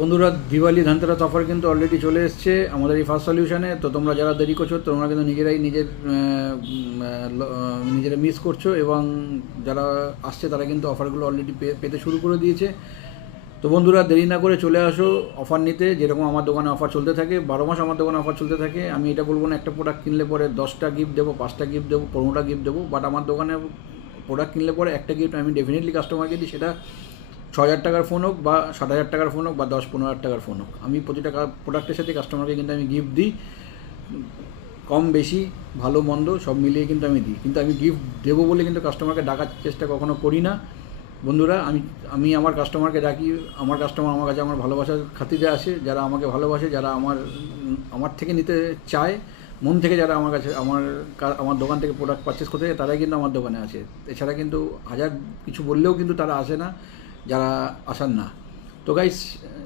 বন্ধুরা, দিওয়ালি ধানতেরাস অফার কিন্তু অলরেডি চলে এসছে আমাদের এই ফার্স্ট সলিউশনে। তো তোমরা যারা দেরি করছো তোমরা কিন্তু নিজেরাই নিজেরা মিস করছো, এবং যারা আসছে তারা কিন্তু অফারগুলো অলরেডি পেতে শুরু করে দিয়েছে। তো বন্ধুরা, দেরি না করে চলে আসো অফার নিতে। যেরকম আমার দোকানে অফার চলতে থাকে, 12 মাস আমার দোকানে অফার চলতে থাকে। আমি এটা বলবো না একটা প্রোডাক্ট কিনলে পরে 10টা গিফট দেবো, 5টা গিফট দেবো, 15টা গিফট দেবো, বাট আমার দোকানে প্রোডাক্ট কিনলে পরে একটা গিফট আমি ডেফিনেটলি কাস্টমারকে দিই। সেটা 6,000 টাকার ফোন হোক বা 60,000 টাকার ফোন হোক বা 10-15,000 টাকার ফোন হোক, আমি প্রতিটা প্রোডাক্টের সাথে কাস্টমারকে কিন্তু আমি গিফট দিই। কম বেশি ভালো মন্দ সব মিলিয়ে কিন্তু আমি দিই, কিন্তু আমি গিফট দেবো বলে কিন্তু কাস্টমারকে ডাকার চেষ্টা কখনো করি না। বন্ধুরা, আমি আমার কাস্টমারকে ডাকি। আমার কাস্টমার আমার কাছে আমার ভালোবাসার খাতিরে আসে, যারা আমাকে ভালোবাসে, যারা আমার থেকে নিতে চায় মন থেকে, যারা আমার কাছে আমার দোকান থেকে প্রোডাক্ট পারচেস করতে চায়, তারাই কিন্তু আমার দোকানে আসে। এছাড়া কিন্তু হাজার কিছু বললেও কিন্তু তারা আসে না, যারা আসার না। তো গাইস,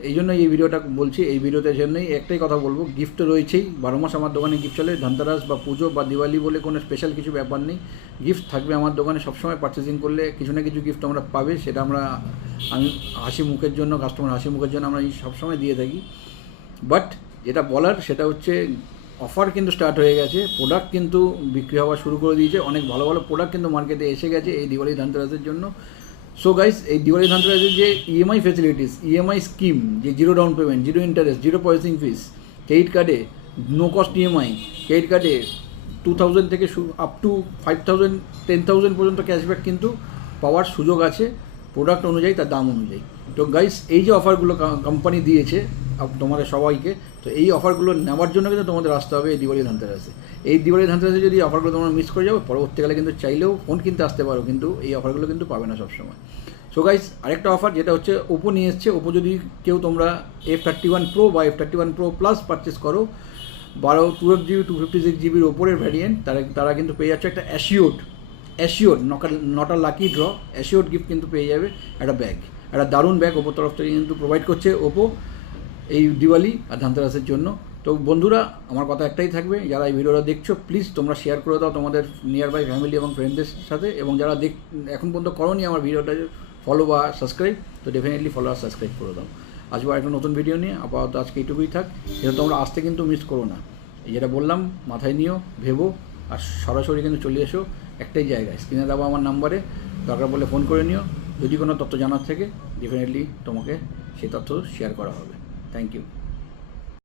এই জন্যই এই ভিডিওটা বলছি। এই ভিডিওতে জন্যই একটাই কথা বলবো, গিফট তো রয়েছেই, 12 মাস আমার দোকানে গিফট চলে। ধনতেরাস বা পুজো বা দিওয়ালি বলে কোনো স্পেশাল কিছু ব্যাপার নেই, গিফট থাকবে আমার দোকানে সবসময়। পারচেসিং করলে কিছু না কিছু গিফট আমরা পাবে, সেটা আমি হাসি মুখের জন্য, কাস্টমার হাসি মুখের জন্য আমরা সবসময় দিয়ে থাকি। বাট যেটা বলার সেটা হচ্ছে, অফার কিন্তু স্টার্ট হয়ে গেছে, প্রোডাক্ট কিন্তু বিক্রি হওয়া শুরু করে দিয়েছে। অনেক ভালো ভালো প্রোডাক্ট কিন্তু মার্কেটে এসে গেছে এই দিওয়ালি ধনতেরাসের জন্য। সো গাইস, এই দিওয়ালি ধনতেরাসের যে ইএমআই ফেসিলিটিস, ইএমআই স্কিম, যে 0 down payment, 0 interest, 0 processing fees, credit কার্ডে নো কস্ট ইএমআই, ক্রেডিট কার্ডে 2,000 থেকে আপ টু 5,000, 10,000 পর্যন্ত ক্যাশব্যাক কিন্তু পাওয়ার সুযোগ আছে, প্রোডাক্ট অনুযায়ী, তার দাম অনুযায়ী। তো গাইস, এই যে অফারগুলো কোম্পানি দিয়েছে তোমাদের সবাইকে, তো এই অফারগুলো নেওয়ার জন্য কিন্তু তোমাদের আসতে হবে এই দিওয়ালি ধনতেরাসে। এই দিওয়ালি ধনতেরাসে যদি অফারগুলো তোমরা মিস করে যাও, পরবর্তীকালে কিন্তু চাইলেও ফোন কিনতে আসতে পারো, কিন্তু এই অফারগুলো কিন্তু পাবে না সবসময়। সো গাইস, আরেকটা অফার যেটা হচ্ছে ওপো নিয়ে এসছে। ওপো যদি কেউ তোমরা F31 Pro বা F31 Pro Plus পারচেস করো, 12GB 256GB ওপরের ভ্যারিয়েন্ট, তারা কিন্তু পেয়ে যাচ্ছে একটা assured not a lucky draw, assured gift কিন্তু পেয়ে যাবে, একটা ব্যাগ, একটা দারুণ ব্যাগ ওপোর তরফ থেকে কিন্তু প্রোভাইড করছে ওপো এই দিওয়ালি আর ধনতেরাসের জন্য। তো বন্ধুরা, আমার কথা একটাই থাকবে, যারা এই ভিডিওটা দেখছো প্লিজ তোমরা শেয়ার করে দাও তোমাদের নিয়ার বাই ফ্যামিলি এবং ফ্রেন্ডদের সাথে, এবং যারা এখন পর্যন্ত করোনি আমার ভিডিওটা ফলো বা সাবস্ক্রাইব, তো ডেফিনেটলি ফলো আর সাবস্ক্রাইব করে দাও। আসবো একটা নতুন ভিডিও নিয়ে। আপাতত আজকে এইটুকুই থাক, যেটা তোমরা আসতে কিন্তু মিস করো না। এই যেটা বললাম মাথায় নিও, ভেবো, আর সরাসরি কিন্তু চলে এসো একটাই জায়গায়, স্ক্রিনে দেবো আমার নাম্বারে, দরকার বলে ফোন করে নিও। যদি কোনো তথ্য জানার থেকে ডেফিনেটলি তোমাকে সেই তথ্য শেয়ার করা হবে। Thank you.